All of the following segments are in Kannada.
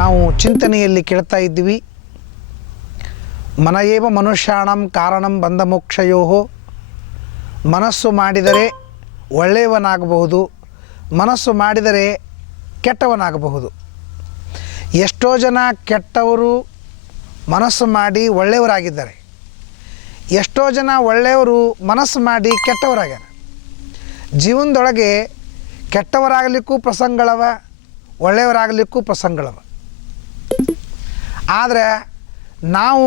ನಾವು ಚಿಂತನೆಯಲ್ಲಿ ಕೇಳ್ತಾ ಇದ್ವಿ, ಮನಯೇವ ಮನುಷ್ಯಾಣಂ ಕಾರಣಂ ಬಂಧ ಮೋಕ್ಷಯೋ. ಮನಸ್ಸು ಮಾಡಿದರೆ ಒಳ್ಳೆಯವನಾಗಬಹುದು, ಮನಸ್ಸು ಮಾಡಿದರೆ ಕೆಟ್ಟವನಾಗಬಹುದು. ಎಷ್ಟೋ ಜನ ಕೆಟ್ಟವರು ಮನಸ್ಸು ಮಾಡಿ ಒಳ್ಳೆಯವರಾಗಿದ್ದಾರೆ, ಎಷ್ಟೋ ಜನ ಒಳ್ಳೆಯವರು ಮನಸ್ಸು ಮಾಡಿ ಕೆಟ್ಟವರಾಗ್ಯಾರ. ಜೀವನದೊಳಗೆ ಕೆಟ್ಟವರಾಗಲಿಕ್ಕೂ ಪ್ರಸಂಗಗಳವ, ಒಳ್ಳೆಯವರಾಗಲಿಕ್ಕೂ ಪ್ರಸಂಗಗಳವ. ಆದರೆ ನಾವು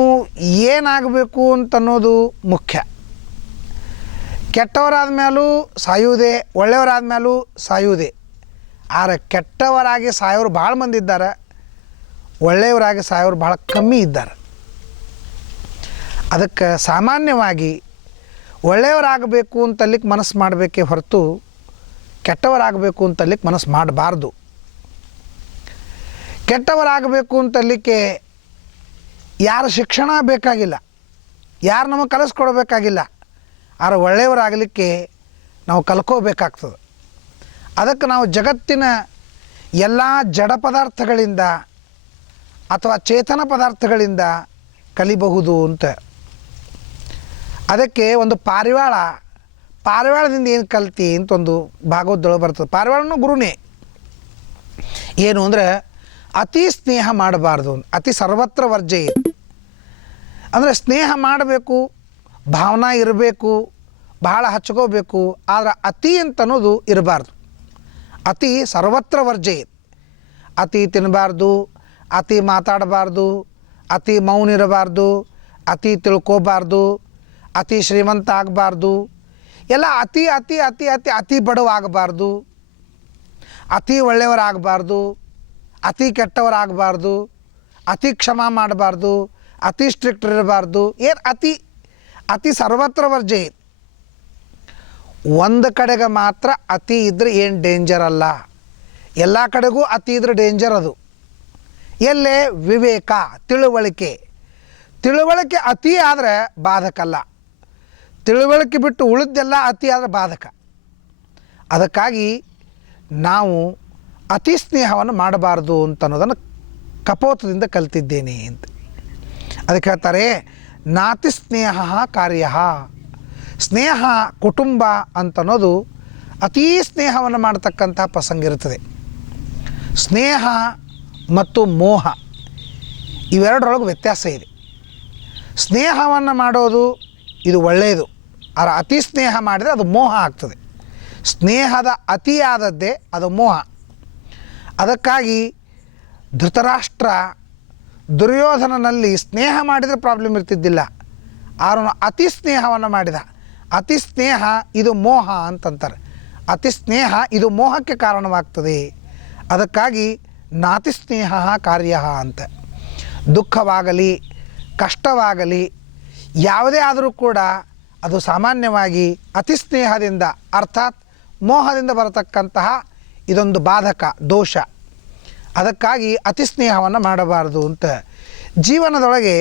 ಏನಾಗಬೇಕು ಅಂತನ್ನೋದು ಮುಖ್ಯ. ಕೆಟ್ಟವರಾದ ಮೇಲೂ ಸಾಯುವುದೇ, ಒಳ್ಳೆಯವರಾದ ಮೇಲೂ ಸಾಯುವುದೇ. ಆದರೆ ಕೆಟ್ಟವರಾಗಿ ಸಾಯೋರು ಭಾಳ ಮಂದಿ ಇದ್ದಾರೆ, ಒಳ್ಳೆಯವರಾಗಿ ಸಾಯೋರು ಭಾಳ ಕಮ್ಮಿ ಇದ್ದಾರೆ. ಅದಕ್ಕೆ ಸಾಮಾನ್ಯವಾಗಿ ಒಳ್ಳೆಯವರಾಗಬೇಕು ಅಂತಲ್ಲಿಕ್ಕೆ ಮನಸ್ಸು ಮಾಡಬೇಕೇ ಹೊರತು ಕೆಟ್ಟವರಾಗಬೇಕು ಅಂತಲ್ಲಿಕ್ಕೆ ಮನಸ್ಸು ಮಾಡಬಾರ್ದು. ಕೆಟ್ಟವರಾಗಬೇಕು ಅಂತಲ್ಲಿಕ್ಕೆ ಯಾರ ಶಿಕ್ಷಣ ಬೇಕಾಗಿಲ್ಲ, ಯಾರು ನಮಗೆ ಕಲಿಸ್ಕೊಡ್ಬೇಕಾಗಿಲ್ಲ. ಆದರೆ ಒಳ್ಳೆಯವರಾಗಲಿಕ್ಕೆ ನಾವು ಕಲ್ಕೋಬೇಕಾಗ್ತದೆ. ಅದಕ್ಕೆ ನಾವು ಜಗತ್ತಿನ ಎಲ್ಲ ಜಡ ಪದಾರ್ಥಗಳಿಂದ ಅಥವಾ ಚೇತನ ಪದಾರ್ಥಗಳಿಂದ ಕಲಿಬಹುದು ಅಂತ. ಅದಕ್ಕೆ ಒಂದು ಪಾರಿವಾಳದಿಂದ ಏನು ಕಲ್ತಿ ಅಂತ ಒಂದು ಭಾಗವತದೊಳಗೆ ಬರ್ತದೆ. ಪಾರಿವಾಳನೂ ಗುರುನೇ. ಏನು ಅಂದರೆ ಅತಿ ಸ್ನೇಹ ಮಾಡಬಾರ್ದು, ಅತಿ ಸರ್ವತ್ರ ವರ್ಜಯ. ಅಂದರೆ ಸ್ನೇಹ ಮಾಡಬೇಕು, ಭಾವನಾ ಇರಬೇಕು, ಬಹಳ ಹಚ್ಕೋಬೇಕು. ಆದರೆ ಅತಿ ಅಂತನ್ನೋದು ಇರಬಾರ್ದು. ಅತಿ ಸರ್ವತ್ರ ವರ್ಜಯ. ಅತಿ ತಿನ್ನಬಾರ್ದು, ಅತಿ ಮಾತಾಡಬಾರ್ದು, ಅತಿ ಮೌನ ಇರಬಾರ್ದು, ಅತಿ ತಿಳ್ಕೋಬಾರ್ದು, ಅತಿ ಶ್ರೀಮಂತ ಆಗಬಾರ್ದು. ಎಲ್ಲ ಅತಿ ಅತಿ ಅತಿ ಅತಿ ಅತಿ ಬಡವಾಗಬಾರ್ದು, ಅತಿ ಒಳ್ಳೆಯವರಾಗಬಾರ್ದು, ಅತಿ ಕೆಟ್ಟವರಾಗಬಾರ್ದು, ಅತಿ ಕ್ಷಮ ಮಾಡಬಾರ್ದು, ಅತಿ ಸ್ಟ್ರಿಕ್ಟ್ ಇರಬಾರ್ದು. ಏನು ಅತಿ ಸರ್ವತ್ರ ವರ್ಜಯ. ಒಂದು ಕಡೆಗೆ ಮಾತ್ರ ಅತಿ ಇದ್ದರೆ ಏನು ಡೇಂಜರ್ ಅಲ್ಲ, ಎಲ್ಲ ಕಡೆಗೂ ಅತಿ ಇದ್ರೆ ಡೇಂಜರ್. ಅದು ಎಲ್ಲೇ ವಿವೇಕ, ತಿಳುವಳಿಕೆ ಅತಿ ಆದರೆ ಬಾಧಕಲ್ಲ. ತಿಳುವಳಿಕೆ ಬಿಟ್ಟು ಉಳಿದೆಲ್ಲ ಅತಿ ಆದರೆ ಬಾಧಕ. ಅದಕ್ಕಾಗಿ ನಾವು ಅತಿ ಸ್ನೇಹವನ್ನು ಮಾಡಬಾರ್ದು ಅಂತ ಅನ್ನೋದನ್ನು ಕಪೋತದಿಂದ ಕಲ್ತಿದ್ದೇನೆ ಅಂತ. ಅದಕ್ಕೆ ಹೇಳ್ತಾರೆ, ನಾತಿ ಸ್ನೇಹ ಕಾರ್ಯ. ಸ್ನೇಹ ಕುಟುಂಬ ಅಂತನ್ನೋದು ಅತೀ ಸ್ನೇಹವನ್ನು ಮಾಡತಕ್ಕಂಥ ಪ್ರಸಂಗ ಇರುತ್ತದೆ. ಸ್ನೇಹ ಮತ್ತು ಮೋಹ ಇವೆರಡರೊಳಗೆ ವ್ಯತ್ಯಾಸ ಇದೆ. ಸ್ನೇಹವನ್ನು ಮಾಡೋದು ಇದು ಒಳ್ಳೆಯದು, ಆದರೆ ಅತಿ ಸ್ನೇಹ ಮಾಡಿದರೆ ಅದು ಮೋಹ ಆಗ್ತದೆ. ಸ್ನೇಹದ ಅತಿಯಾದದ್ದೇ ಅದು ಮೋಹ. ಅದಕ್ಕಾಗಿ ಧೃತರಾಷ್ಟ್ರ ದುರ್ಯೋಧನನಲ್ಲಿ ಸ್ನೇಹ ಮಾಡಿದರೆ ಪ್ರಾಬ್ಲಮ್ ಇರ್ತಿದ್ದಿಲ್ಲ, ಅವನು ಅತಿ ಸ್ನೇಹವನ್ನು ಮಾಡಿದ. ಅತಿ ಸ್ನೇಹ ಇದು ಮೋಹ ಅಂತಂತಾರೆ. ಅತಿ ಸ್ನೇಹ ಇದು ಮೋಹಕ್ಕೆ ಕಾರಣವಾಗ್ತದೆ. ಅದಕ್ಕಾಗಿ ನಾತಿ ಸ್ನೇಹ ಕಾರ್ಯ ಅಂತ. ದುಃಖವಾಗಲಿ ಕಷ್ಟವಾಗಲಿ ಯಾವುದೇ ಆದರೂ ಕೂಡ ಅದು ಸಾಮಾನ್ಯವಾಗಿ ಅತಿ ಸ್ನೇಹದಿಂದ ಅರ್ಥಾತ್ ಮೋಹದಿಂದ ಬರತಕ್ಕಂತಹ ಇದೊಂದು ಬಾಧಕ ದೋಷ. ಅದಕ್ಕಾಗಿ ಅತಿ ಸ್ನೇಹವನ್ನು ಮಾಡಬಾರ್ದು ಅಂತ. ಜೀವನದೊಳಗೆ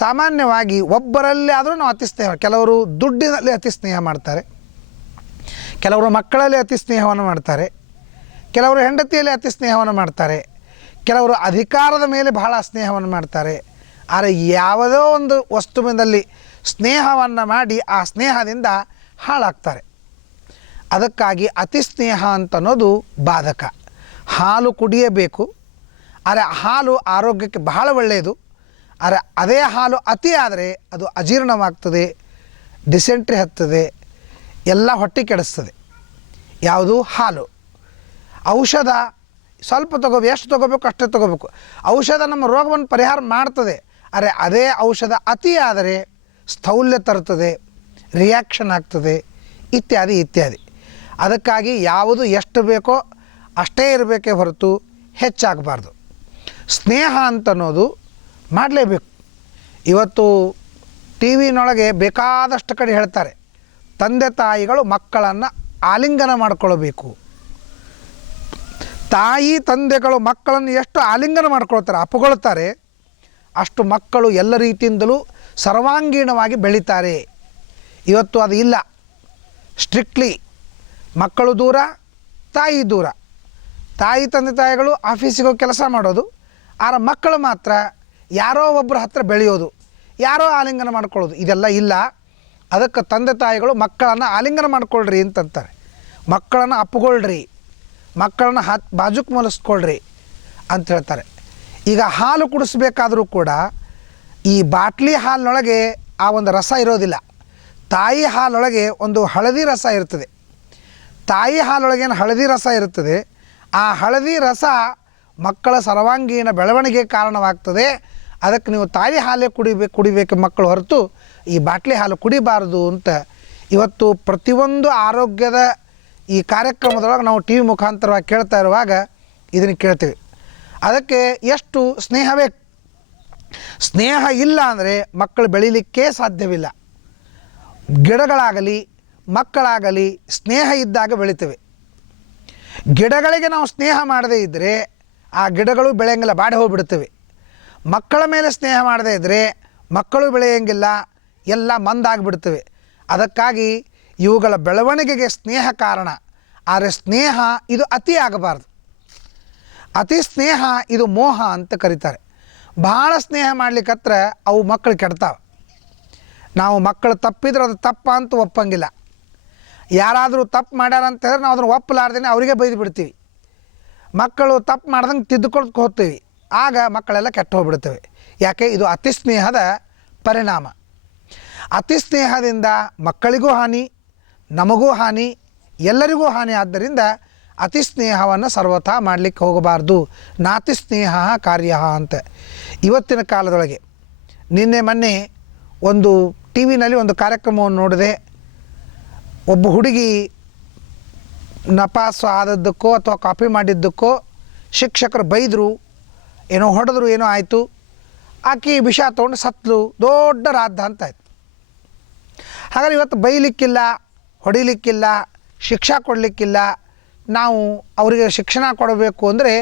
ಸಾಮಾನ್ಯವಾಗಿ ಒಬ್ಬರಲ್ಲಿ ಆದರೂ ನಾವು ಅತಿ ಸ್ನೇಹ, ಕೆಲವರು ದುಡ್ಡಿನಲ್ಲಿ ಅತಿ ಸ್ನೇಹ ಮಾಡ್ತಾರೆ, ಕೆಲವರು ಮಕ್ಕಳಲ್ಲಿ ಅತಿ ಸ್ನೇಹವನ್ನು ಮಾಡ್ತಾರೆ, ಕೆಲವರು ಹೆಂಡತಿಯಲ್ಲಿ ಅತಿ ಸ್ನೇಹವನ್ನು ಮಾಡ್ತಾರೆ, ಕೆಲವರು ಅಧಿಕಾರದ ಮೇಲೆ ಬಹಳ ಸ್ನೇಹವನ್ನು ಮಾಡ್ತಾರೆ. ಆದರೆ ಯಾವುದೋ ಒಂದು ವಸ್ತುವಿನಲ್ಲಿ ಸ್ನೇಹವನ್ನು ಮಾಡಿ ಆ ಸ್ನೇಹದಿಂದ ಹಾಳಾಗ್ತಾರೆ. ಅದಕ್ಕಾಗಿ ಅತಿ ಸ್ನೇಹ ಅಂತನ್ನೋದು ಬಾಧಕ. ಹಾಲು ಕುಡಿಯಬೇಕು, ಆದರೆ ಹಾಲು ಆರೋಗ್ಯಕ್ಕೆ ಬಹಳ ಒಳ್ಳೆಯದು. ಆದರೆ ಅದೇ ಹಾಲು ಅತಿ ಆದರೆ ಅದು ಅಜೀರ್ಣವಾಗ್ತದೆ, ಡಿಸೆಂಟ್ರಿ ಹತ್ತದೆ, ಎಲ್ಲ ಹೊಟ್ಟೆ ಕೆಡಿಸ್ತದೆ. ಯಾವುದು ಹಾಲು. ಔಷಧ ಸ್ವಲ್ಪ ತಗೋಬೇಕು, ಎಷ್ಟು ತೊಗೋಬೇಕು ಅಷ್ಟೇ ತೊಗೋಬೇಕು. ಔಷಧ ನಮ್ಮ ರೋಗವನ್ನು ಪರಿಹಾರ ಮಾಡ್ತದೆ, ಆದರೆ ಅದೇ ಔಷಧ ಅತಿ ಆದರೆ ಸ್ಥೌಲ್ಯ ತರ್ತದೆ, ರಿಯಾಕ್ಷನ್ ಆಗ್ತದೆ, ಇತ್ಯಾದಿ ಇತ್ಯಾದಿ. ಅದಕ್ಕಾಗಿ ಯಾವುದು ಎಷ್ಟು ಬೇಕೋ ಅಷ್ಟೇ ಇರಬೇಕೇ ಹೊರತು ಹೆಚ್ಚಾಗಬಾರ್ದು. ಸ್ನೇಹ ಅಂತನ್ನೋದು ಮಾಡಲೇಬೇಕು. ಇವತ್ತು ಟಿ ವಿನೊಳಗೆ ಬೇಕಾದಷ್ಟು ಕಡೆ ಹೇಳ್ತಾರೆ, ತಂದೆ ತಾಯಿಗಳು ಮಕ್ಕಳನ್ನು ಆಲಿಂಗನ ಮಾಡಿಕೊಳ್ಬೇಕು. ತಾಯಿ ತಂದೆಗಳು ಮಕ್ಕಳನ್ನು ಎಷ್ಟು ಆಲಿಂಗನ ಮಾಡ್ಕೊಳ್ತಾರೆ, ಅಪ್ಪಗೊಳ್ತಾರೆ, ಅಷ್ಟು ಮಕ್ಕಳು ಎಲ್ಲ ರೀತಿಯಿಂದಲೂ ಸರ್ವಾಂಗೀಣವಾಗಿ ಬೆಳೀತಾರೆ. ಇವತ್ತು ಅದು ಇಲ್ಲ. ಸ್ಟ್ರಿಕ್ಟ್ಲಿ ಮಕ್ಕಳು ದೂರ, ತಾಯಿ ದೂರ. ತಾಯಿ ತಂದೆ ತಾಯಿಗಳು ಆಫೀಸಿಗೆ ಹೋಗಿ ಕೆಲಸ ಮಾಡೋದು, ಆರ ಮಕ್ಕಳು ಮಾತ್ರ ಯಾರೋ ಒಬ್ಬರ ಹತ್ರ ಬೆಳೆಯೋದು, ಯಾರೋ ಆಲಿಂಗನ ಮಾಡ್ಕೊಳ್ಳೋದು ಇದೆಲ್ಲ ಇಲ್ಲ. ಅದಕ್ಕೆ ತಂದೆ ತಾಯಿಗಳು ಮಕ್ಕಳನ್ನು ಆಲಿಂಗನ ಮಾಡ್ಕೊಳ್ರಿ ಅಂತಂತಾರೆ. ಮಕ್ಕಳನ್ನು ಅಪ್ಪಗೊಳ್ರಿ, ಮಕ್ಕಳನ್ನು ಬಾಜುಕ್ ಮಲಸ್ಕೊಳ್ರಿ ಅಂತ ಹೇಳ್ತಾರೆ. ಈಗ ಹಾಲು ಕುಡಿಸ್ಬೇಕಾದರೂ ಕೂಡ ಈ ಬಾಟ್ಲಿ ಹಾಲಿನೊಳಗೆ ಆ ಒಂದು ರಸ ಇರೋದಿಲ್ಲ. ತಾಯಿ ಹಾಲೊಳಗೆ ಒಂದು ಹಳದಿ ರಸ ಇರ್ತದೆ. ತಾಯಿ ಹಾಲೊಳಗೇನು ಹಳದಿ ರಸ ಇರ್ತದೆ, ಆ ಹಳದಿ ರಸ ಮಕ್ಕಳ ಸರ್ವಾಂಗೀಣ ಬೆಳವಣಿಗೆ ಕಾರಣವಾಗ್ತದೆ. ಅದಕ್ಕೆ ನೀವು ತಾಯಿ ಹಾಲೇ ಕುಡಿಬೇಕು ಮಕ್ಕಳು, ಹೊರತು ಈ ಬಾಟ್ಲಿ ಹಾಲು ಕುಡಿಬಾರ್ದು ಅಂತ ಇವತ್ತು ಪ್ರತಿಯೊಂದು ಆರೋಗ್ಯದ ಈ ಕಾರ್ಯಕ್ರಮದೊಳಗೆ ನಾವು ಟಿ ವಿ ಮುಖಾಂತರವಾಗಿ ಕೇಳ್ತಾ ಇರುವಾಗ ಇದನ್ನು ಕೇಳ್ತೀವಿ. ಅದಕ್ಕೆ ಎಷ್ಟು ಸ್ನೇಹ ಬೇಕು. ಸ್ನೇಹ ಇಲ್ಲ ಅಂದರೆ ಮಕ್ಕಳು ಬೆಳೀಲಿಕ್ಕೆ ಸಾಧ್ಯವಿಲ್ಲ. ಗಿಡಗಳಾಗಲಿ ಮಕ್ಕಳಾಗಲಿ ಸ್ನೇಹ ಇದ್ದಾಗ ಬೆಳಿತವೆ. ಗಿಡಗಳಿಗೆ ನಾವು ಸ್ನೇಹ ಮಾಡದೇ ಇದ್ದರೆ ಆ ಗಿಡಗಳು ಬೆಳೆಯಂಗಿಲ್ಲ, ಬಾಡಿ ಹೋಗಿಬಿಡ್ತವೆ. ಮಕ್ಕಳ ಮೇಲೆ ಸ್ನೇಹ ಮಾಡದೇ ಇದ್ದರೆ ಮಕ್ಕಳು ಬೆಳೆಯಂಗಿಲ್ಲ, ಎಲ್ಲ ಮಂದಾಗಿಬಿಡ್ತವೆ. ಅದಕ್ಕಾಗಿ ಇವುಗಳ ಬೆಳವಣಿಗೆಗೆ ಸ್ನೇಹ ಕಾರಣ. ಆದರೆ ಸ್ನೇಹ ಇದು ಅತಿ ಆಗಬಾರ್ದು. ಅತಿ ಸ್ನೇಹ ಇದು ಮೋಹ ಅಂತ ಕರೀತಾರೆ. ಭಾಳ ಸ್ನೇಹ ಮಾಡ್ಲಿಕ್ಕತ್ರ ಅವು ಮಕ್ಕಳು ಕೆಡ್ತಾವೆ. ನಾವು ಮಕ್ಕಳು ತಪ್ಪಿದ್ರೆ ಅದು ತಪ್ಪ ಅಂತ ಒಪ್ಪಂಗಿಲ್ಲ. ಯಾರಾದರೂ ತಪ್ಪು ಮಾಡ್ಯಾರ ಅಂತ ಹೇಳಿದ್ರೆ ನಾವು ಅದನ್ನು ಒಪ್ಪಲಾರ್ದೇನೆ ಅವರಿಗೆ ಬೈದು ಬಿಡ್ತೀವಿ. ಮಕ್ಕಳು ತಪ್ಪು ಮಾಡ್ದಂಗೆ ತಿದ್ದುಕೊಳ್ತಾ ಹೋಗ್ತೀವಿ. ಆಗ ಮಕ್ಕಳೆಲ್ಲ ಕೆಟ್ಟು ಹೋಗ್ಬಿಡ್ತವೆ. ಯಾಕೆ? ಇದು ಅತಿ ಸ್ನೇಹದ ಪರಿಣಾಮ. ಅತಿ ಸ್ನೇಹದಿಂದ ಮಕ್ಕಳಿಗೂ ಹಾನಿ, ನಮಗೂ ಹಾನಿ, ಎಲ್ಲರಿಗೂ ಹಾನಿ. ಆದ್ದರಿಂದ ಅತಿ ಸ್ನೇಹವನ್ನು ಸರ್ವಥಾ ಮಾಡಲಿಕ್ಕೆ ಹೋಗಬಾರ್ದು. ನಾತಿ ಸ್ನೇಹ ಕಾರ್ಯ ಅಂತ ಇವತ್ತಿನ ಕಾಲದೊಳಗೆ. ನಿನ್ನೆ ಮೊನ್ನೆ ಒಂದು ಟಿ ವಿನಲ್ಲಿ ಒಂದು ಕಾರ್ಯಕ್ರಮವನ್ನು ನೋಡಿದೆ. ಒಬ್ಬ ಹುಡುಗಿ ನಪಾಸು ಆದದ್ದಕ್ಕೋ ಅಥವಾ ಕಾಪಿ ಮಾಡಿದ್ದಕ್ಕೋ ಶಿಕ್ಷಕರು ಬೈದರು, ಏನೋ ಹೊಡೆದ್ರು, ಏನೋ ಆಯಿತು. ಆಕೆ ವಿಷ ತೊಗೊಂಡು ಸತ್ಲು, ದೊಡ್ಡ ರಾದ್ದ ಅಂತಾಯ್ತು. ಹಾಗಾದ್ರೆ ಇವತ್ತು ಬೈಲಿಕ್ಕಿಲ್ಲ, ಹೊಡಿಲಿಕ್ಕಿಲ್ಲ, ಶಿಕ್ಷಾ ಕೊಡಲಿಕ್ಕಿಲ್ಲ. ನಾವು ಅವರಿಗೆ ಶಿಕ್ಷಣ ಕೊಡಬೇಕು ಅಂದರೆ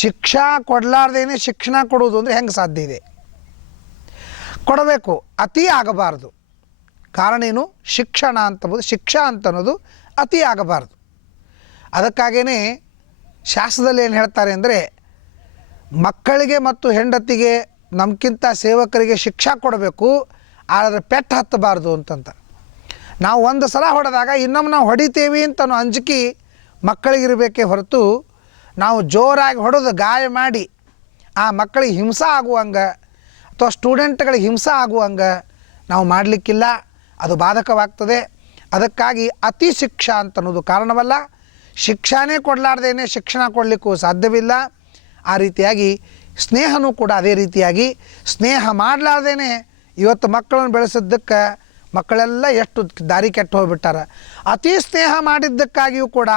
ಶಿಕ್ಷಾ ಕೊಡಲಾರ್ದೇನೆ ಶಿಕ್ಷಣ ಕೊಡುವುದು ಅಂದರೆ ಹೆಂಗೆ ಸಾಧ್ಯ ಇದೆ? ಕೊಡಬೇಕು, ಅತಿ ಆಗಬಾರ್ದು. ಕಾರಣ ಏನು? ಶಿಕ್ಷಣ ಅಂತಂಬೋದು, ಶಿಕ್ಷಾ ಅಂತ ಅನ್ನೋದು ಅತಿ ಆಗಬಾರ್ದು. ಅದಕ್ಕಾಗೇ ಶಾಸ್ತ್ರದಲ್ಲಿ ಏನು ಹೇಳ್ತಾರೆ ಅಂದರೆ, ಮಕ್ಕಳಿಗೆ ಮತ್ತು ಹೆಂಡತಿಗೆ ನಮಗಿಂತ ಸೇವಕರಿಗೆ ಶಿಕ್ಷಾ ಕೊಡಬೇಕು, ಆದರೆ ಪೆಟ್ಟು ಹತ್ತಬಾರ್ದು ಅಂತಂತ. ನಾವು ಒಂದು ಸಲ ಹೊಡೆದಾಗ ಇನ್ನೊಮ್ಮೆ ನಾವು ಹೊಡಿತೇವೆ ಅಂತ ಅನ್ನೋ ಅಂಜಿಕೆ ಮಕ್ಕಳಿಗಿರಬೇಕೇ ಹೊರತು ನಾವು ಜೋರಾಗಿ ಹೊಡೆದು ಗಾಯ ಮಾಡಿ ಆ ಮಕ್ಕಳಿಗೆ ಹಿಂಸೆ ಆಗುವಂಗೆ ಅಥವಾ ಸ್ಟೂಡೆಂಟ್ಗಳಿಗೆ ಹಿಂಸೆ ಆಗುವಂಗೆ ನಾವು ಮಾಡಲಿಕ್ಕಿಲ್ಲ. ಅದು ಬಾಧಕವಾಗ್ತದೆ. ಅದಕ್ಕಾಗಿ ಅತಿ ಶಿಕ್ಷಾ ಅಂತ ಅನ್ನೋದು ಕಾರಣವಲ್ಲ. ಶಿಕ್ಷಾನೇ ಕೊಡಲಾರ್ದೇನೆ ಶಿಕ್ಷಣ ಕೊಡಲಿಕ್ಕೂ ಸಾಧ್ಯವಿಲ್ಲ. ಆ ರೀತಿಯಾಗಿ ಸ್ನೇಹನೂ ಕೂಡ ಅದೇ ರೀತಿಯಾಗಿ ಸ್ನೇಹ ಮಾಡಲಾರ್ದೇನೆ ಇವತ್ತು ಮಕ್ಕಳನ್ನು ಬೆಳೆಸಿದ್ದಕ್ಕೆ ಮಕ್ಕಳೆಲ್ಲ ಎಷ್ಟು ದಾರಿ ಕೆಟ್ಟು ಹೋಗಿಬಿಟ್ಟಾರೆ. ಅತಿ ಸ್ನೇಹ ಮಾಡಿದ್ದಕ್ಕಾಗಿಯೂ ಕೂಡ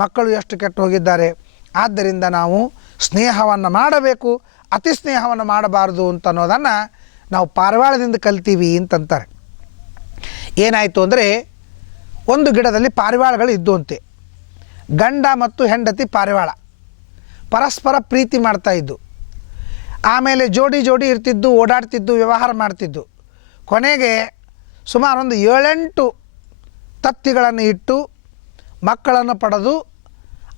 ಮಕ್ಕಳು ಎಷ್ಟು ಕೆಟ್ಟು ಹೋಗಿದ್ದಾರೆ. ಆದ್ದರಿಂದ ನಾವು ಸ್ನೇಹವನ್ನು ಮಾಡಬೇಕು, ಅತಿ ಸ್ನೇಹವನ್ನು ಮಾಡಬಾರ್ದು ಅಂತ ಅನ್ನೋದನ್ನು ನಾವು ಪಾರಿವಾಳದಿಂದ ಕಲ್ತೀವಿ ಅಂತಂತಾರೆ. ಏನಾಯಿತು ಅಂದರೆ, ಒಂದು ಗಿಡದಲ್ಲಿ ಪಾರಿವಾಳಗಳು ಇದ್ದು ಅಂತೆ. ಗಂಡ ಮತ್ತು ಹೆಂಡತಿ ಪಾರಿವಾಳ ಪರಸ್ಪರ ಪ್ರೀತಿ ಮಾಡ್ತಾಯಿದ್ದು. ಆಮೇಲೆ ಜೋಡಿ ಜೋಡಿ ಇರ್ತಿದ್ದು, ಓಡಾಡ್ತಿದ್ದು, ವ್ಯವಹಾರ ಮಾಡ್ತಿದ್ದು. ಕೊನೆಗೆ ಸುಮಾರು ಒಂದು 7-8 ತತ್ತಿಗಳನ್ನು ಇಟ್ಟು ಮಕ್ಕಳನ್ನು ಪಡೆದು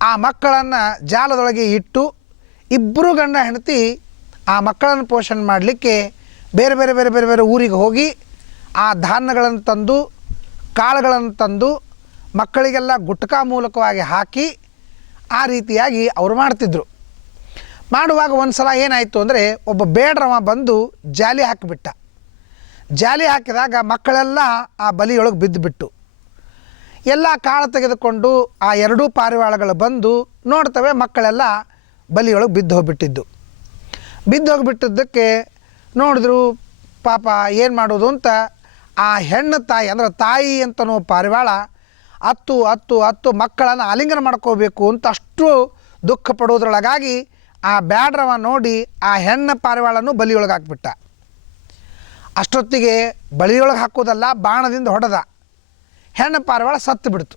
ಆ ಮಕ್ಕಳನ್ನು ಜಾಲದೊಳಗೆ ಇಟ್ಟು ಇಬ್ಬರು ಗಂಡ ಹೆಂಡತಿ ಆ ಮಕ್ಕಳನ್ನು ಪೋಷಣೆ ಮಾಡಲಿಕ್ಕೆ ಬೇರೆ ಬೇರೆ ಬೇರೆ ಬೇರೆ ಬೇರೆ ಊರಿಗೆ ಹೋಗಿ ಆ ಧಾನ್ಯಗಳನ್ನು ತಂದು, ಕಾಳುಗಳನ್ನು ತಂದು ಮಕ್ಕಳಿಗೆಲ್ಲ ಗುಟ್ಕಾ ಮೂಲಕವಾಗಿ ಹಾಕಿ ಆ ರೀತಿಯಾಗಿ ಅವರು ಮಾಡ್ತಿದ್ರು. ಮಾಡುವಾಗ ಒಂದು ಸಲ ಏನಾಯಿತು ಅಂದರೆ, ಒಬ್ಬ ಬೇಡ್ರವ ಬಂದು ಜಾಲಿ ಹಾಕಿಬಿಟ್ಟ. ಜಾಲಿ ಹಾಕಿದಾಗ ಮಕ್ಕಳೆಲ್ಲ ಆ ಬಲಿಯೊಳಗೆ ಬಿದ್ದುಬಿಟ್ಟು ಎಲ್ಲ ಕಾಳು ತೆಗೆದುಕೊಂಡು ಆ ಎರಡೂ ಪಾರಿವಾಳಗಳು ಬಂದು ನೋಡ್ತವೆ, ಮಕ್ಕಳೆಲ್ಲ ಬಲಿಯೊಳಗೆ ಬಿದ್ದು ಹೋಗಿಬಿಟ್ಟಿದ್ದು. ಬಿದ್ದು ಹೋಗಿಬಿಟ್ಟಿದ್ದಕ್ಕೆ ನೋಡಿದ್ರು, ಪಾಪ ಏನು ಮಾಡೋದು ಅಂತ ಆ ಹೆಣ್ಣು ತಾಯಿ ಅಂದರೆ ತಾಯಿ ಅಂತನೋ ಪಾರಿವಾಳ ಹತ್ತು ಮಕ್ಕಳನ್ನು ಆಲಿಂಗನ ಮಾಡ್ಕೋಬೇಕು ಅಂತ ಅಷ್ಟು ದುಃಖ ಪಡೋದ್ರೊಳಗಾಗಿ ಆ ಬ್ಯಾಡ್ರವ ನೋಡಿ ಆ ಹೆಣ್ಣು ಪಾರಿವಾಳನ್ನು ಬಲಿಯೊಳಗೆ ಹಾಕ್ಬಿಟ್ಟ. ಅಷ್ಟೊತ್ತಿಗೆ ಬಲಿಯೊಳಗೆ ಹಾಕೋದಲ್ಲ, ಬಾಣದಿಂದ ಹೊಡೆದ. ಹೆಣ್ಣು ಪಾರಿವಾಳ ಸತ್ತು ಬಿಡ್ತು.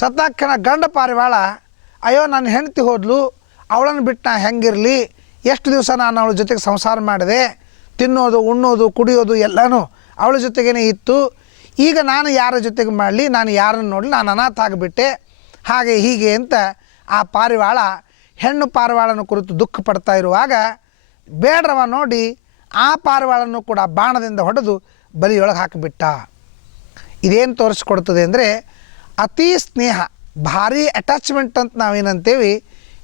ಸತ್ತಾಕ್ಷಣ ಗಂಡ ಪಾರಿವಾಳ, ಅಯ್ಯೋ ನನ್ನ ಹೆಂಡತಿ ಹೋದ್ಲು, ಅವಳನ್ನು ಬಿಟ್ಟು ನಾ ಹೆಂಗಿರಲಿ, ಎಷ್ಟು ದಿವಸ ನಾನು ಅವಳ ಜೊತೆಗೆ ಸಂಸಾರ ಮಾಡಿದೆ, ತಿನ್ನೋದು ಉಣ್ಣೋದು ಕುಡಿಯೋದು ಎಲ್ಲನೂ ಅವಳ ಜೊತೆಗೇ ಇತ್ತು, ಈಗ ನಾನು ಯಾರ ಜೊತೆಗೆ ಮಾಡಲಿ, ನಾನು ಯಾರನ್ನು ನೋಡಲಿ, ನಾನು ಅನಾಥ ಆಗಿಬಿಟ್ಟೆ, ಹಾಗೆ ಹೀಗೆ ಅಂತ ಆ ಪಾರಿವಾಳ ಹೆಣ್ಣು ಪಾರಿವಾಳನ ಕುರಿತು ದುಃಖ ಪಡ್ತಾ ಇರುವಾಗ ಬೇಡರವ ನೋಡಿ ಆ ಪಾರಿವಾಳನ್ನು ಕೂಡ ಬಾಣದಿಂದ ಹೊಡೆದು ಬಲಿಯೊಳಗೆ ಹಾಕಿಬಿಟ್ಟ. ಇದೇನು ತೋರಿಸ್ಕೊಡ್ತದೆ ಅಂದರೆ ಅತಿ ಸ್ನೇಹ, ಭಾರಿ ಅಟ್ಯಾಚ್ಮೆಂಟ್ ಅಂತ ನಾವೇನಂತೇವಿ,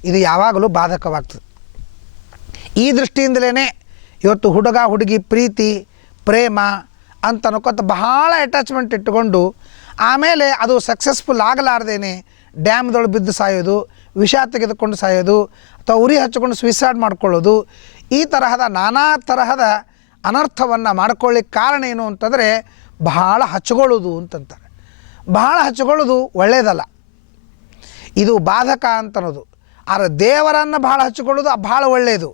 ಇದು ಯಾವಾಗಲೂ ಬಾಧಕವಾಗ್ತದೆ. ಈ ದೃಷ್ಟಿಯಿಂದಲೇ ಇವತ್ತು ಹುಡುಗ ಹುಡುಗಿ ಪ್ರೀತಿ ಪ್ರೇಮ ಅಂತ ಅನ್ಕೋತ ಬಹಳ ಅಟ್ಯಾಚ್ಮೆಂಟ್ ಇಟ್ಟುಕೊಂಡು ಆಮೇಲೆ ಅದು ಸಕ್ಸಸ್ಫುಲ್ ಆಗಲಾರ್ದೇನೆ ಡ್ಯಾಮ್ದೊಳಗೆ ಬಿದ್ದು ಸಾಯೋದು, ವಿಷ ತೆಗೆದುಕೊಂಡು ಸಾಯೋದು, ಅಥವಾ ಉರಿ ಹಚ್ಚಿಕೊಂಡು ಸುಯಿಸೈಡ್ ಮಾಡ್ಕೊಳ್ಳೋದು, ಈ ತರಹದ ನಾನಾ ತರಹದ ಅನರ್ಥವನ್ನು ಮಾಡ್ಕೊಳ್ಳಿಕ್ಕೆ ಕಾರಣ ಏನು ಅಂತಂದರೆ ಬಹಳ ಹಚ್ಕೊಳ್ಳೋದು ಅಂತಂತಾರೆ. ಬಹಳ ಹಚ್ಕೊಳ್ಳೋದು ಒಳ್ಳೆಯದಲ್ಲ, ಇದು ಬಾಧಕ ಅಂತನ್ನೋದು. ಆದರೆ ದೇವರನ್ನು ಭಾಳ ಹಚ್ಕೊಳ್ಳೋದು ಭಾಳ ಒಳ್ಳೆಯದು.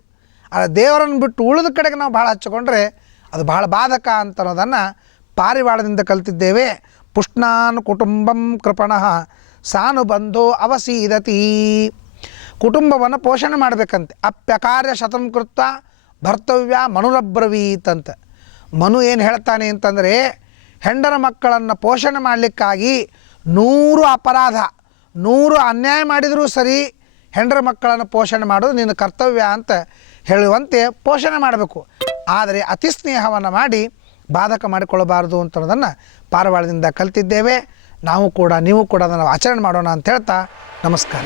ಆದರೆ ದೇವರನ್ನು ಬಿಟ್ಟು ಉಳಿದ ಕಡೆಗೆ ನಾವು ಭಾಳ ಹಚ್ಚಿಕೊಂಡ್ರೆ ಅದು ಭಾಳ ಬಾಧಕ ಅಂತನ್ನೋದನ್ನು ಪಾರಿವಾಳದಿಂದ ಕಲ್ತಿದ್ದೇವೆ. ಪುಷ್ಣಾನ್ ಕುಟುಂಬಂ ಕೃಪಣಃ ಸಾನು ಬಂಧೋ ಅವಸೀದತಿ. ಕುಟುಂಬವನ್ನು ಪೋಷಣೆ ಮಾಡಬೇಕಂತೆ. ಅಪ್ಯಕಾರ್ಯ ಶತಂ ಕೃತ್ವ ಭರ್ತವ್ಯ ಮನುರಬ್ರವೀತ್ ಅಂತ. ಮನು ಏನು ಹೇಳ್ತಾನೆ ಅಂತಂದರೆ, ಹೆಂಡರ ಮಕ್ಕಳನ್ನು ಪೋಷಣೆ ಮಾಡಲಿಕ್ಕಾಗಿ 100 ಅಪರಾಧ 100 ಅನ್ಯಾಯ ಮಾಡಿದರೂ ಸರಿ ಹೆಂಡರ ಮಕ್ಕಳನ್ನು ಪೋಷಣೆ ಮಾಡೋದು ನಿನ್ನ ಕರ್ತವ್ಯ ಅಂತ ಹೇಳುವಂತೆ ಪೋಷಣೆ ಮಾಡಬೇಕು. ಆದರೆ ಅತಿ ಸ್ನೇಹವನ್ನು ಮಾಡಿ ಬಾಧಕ ಮಾಡಿಕೊಳ್ಳಬಾರದು ಅಂತ ಅನ್ನೋದನ್ನು ಪಾರಿವಾಳದಿಂದ ಕಲ್ತಿದ್ದೇವೆ. ನಾವು ಕೂಡ ನೀವು ಕೂಡ ಅದನ್ನು ಆಚರಣೆ ಮಾಡೋಣ ಅಂತ ಹೇಳ್ತಾ ನಮಸ್ಕಾರ.